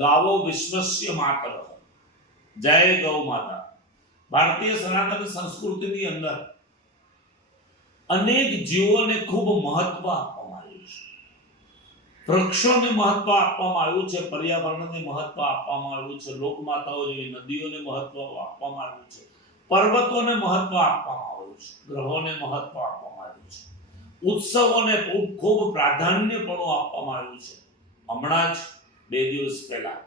ગાવો વિશ્વસ્ય માતર. જય ગૌ માતા. ભારતીય સનાતન સંસ્કૃતિની અંદર અનેક જીવોને ખૂબ મહત્વ આપવામાં આવ્યું છે. વૃક્ષોને મહત્વ આપવામાં આવ્યું છે, પર્યાવરણને મહત્વ આપવામાં આવ્યું છે, લોકમાતાઓ જેવી નદીઓને મહત્વ આપવામાં આવ્યું છે, પર્વતોને મહત્વ આપવામાં આવ્યું છે, ગ્રહોને મહત્વ આપવામાં આવ્યું છે, ઉત્સવોને ખૂબ ખૂબ પ્રાધાન્યપણું આપવામાં આવ્યું છે. હમણાં જ બે દિવસ પહેલા.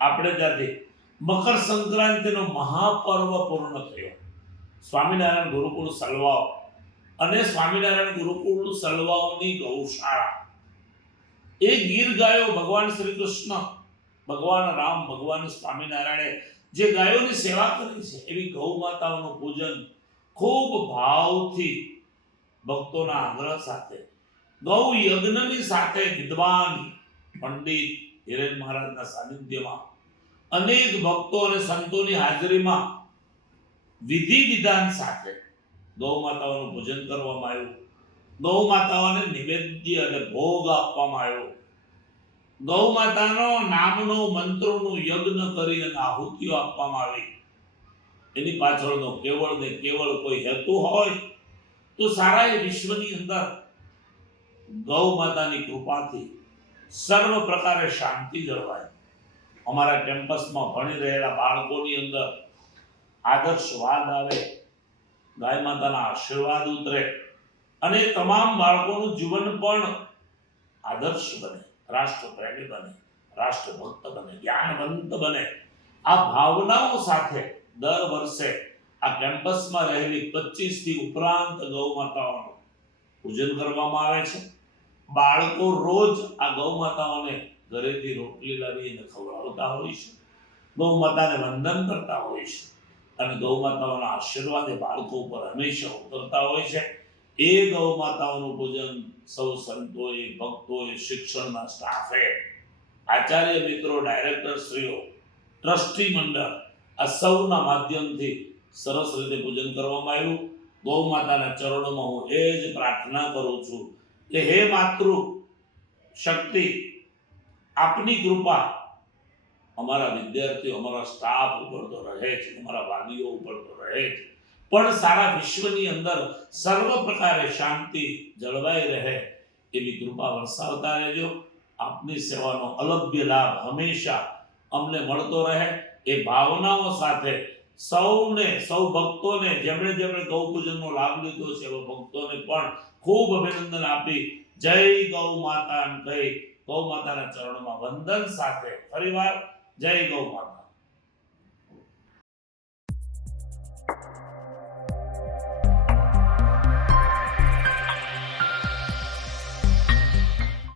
આપણે ત્યાંથી મકર સંક્રાંતિનો મહાપર્વ પૂર્ણ થયો. સ્વામિનારાયણ ગુરુકુળ સલવાઓ અને સ્વામિનારાયણ ગુરુકુળ સલવાઓની ગૌશાળા. એ ગીર ગાયો ભગવાન શ્રી કૃષ્ણ, ભગવાન રામ, ભગવાન સ્વામિનારાયણે જે ગાયોની સેવા કરી છે, એવી ગૌ માતાઓનું પૂજન ખૂબ ભાવથી ભક્તોના આગ્રહ સાથે, ગૌ યજ્ઞની સાથે વિદ્વાન પંડિત હિરેન મહારાજના સાનિધ્યમાં અનેક ભક્તો અને સંતોની હાજરીમાં વિધિ વિધાન સાથે ગૌ માતાઓનું પૂજન કરવામાં આવ્યું. ગૌ માતાઓને નિવેદ્ય અને ભોગ આપવામાં આવ્યો. ગૌ માતાનો નામનો મંત્રોનું યજ્ઞ કરી અને આહુતિઓ આપવામાં આવી. એની પાછળનો કેવળ ને કેવળ કોઈ હેતુ હોય તો સારા એ વિશ્વની અંદર ગૌ માતાની કૃપાથી સર્વ પ્રકારે શાંતિ જળવાય. અમારા કેમ્પસમાં ભણી રહેલા બાળકોની અંદર આદર્શવાદ આવે, ગાય માતાના આશીર્વાદ ઉતરે અને તમામ બાળકોનું જીવન પણ આદર્શ બને, રાષ્ટ્રપ્રેમી બને, રાષ્ટ્રભક્ત બને, જ્ઞાનવંત બને. આ ભાવનાઓ સાથે દર વર્ષે આ કેમ્પસમાં રહેલી 25 થી ઉપરાંત ગૌ માતાઓનું પૂજન કરવામાં આવે છે. બાળકો રોજ આ ગૌ માતાઓને ઘરેથી રોટલી લાવીને ખવડાવતા હોય છે. ગૌ માતાને વંદન કરતા હોય છે અને ગૌ માતાઓના આશીર્વાદ બાળકો ઉપર હંમેશા ઉતરતા હોય છે. એ ગૌ માતાઓનું પૂજન સૌ સંતોએ, ભક્તોએ, શિક્ષણના સ્ટાફે, આચાર્ય મિત્રો, ડાયરેક્ટર શ્રીઓ, ટ્રસ્ટી મંડળ આ સૌના માધ્યમથી સરસ રીતે પૂજન કરવામાં આવ્યું. ગૌ માતાના ચરણોમાં હું એ જ પ્રાર્થના કરું છું કે હે માતૃ, શક્તિ, આપની કૃપા અમારા વિદ્યાર્થીઓ, અમારા સ્ટાફ ઉપર તો રહે છે અમારા વાલીઓ ઉપર તો રહે છે પણ સારા વિશ્વની અંદર સર્વ પ્રકારે શાંતિ જળવાઈ રહે એવી કૃપા વરસાવતા રહેજો. આપની સેવાનો અલભ્ય લાભ હંમેશા અમને મળતો રહે. એ ભાવનાઓ સાથે સૌને, સૌ ભક્તોને જેમણે જેમણે ગૌ પૂજનનો લાભ લીધો છે, એવા ભક્તોને પણ ખૂબ અભિનંદન આપી. જય ગૌ માતા કહી, ગૌ માતાના ચરણોમાં વંદન સાથે. ફરીવાર જય ગૌ માતા.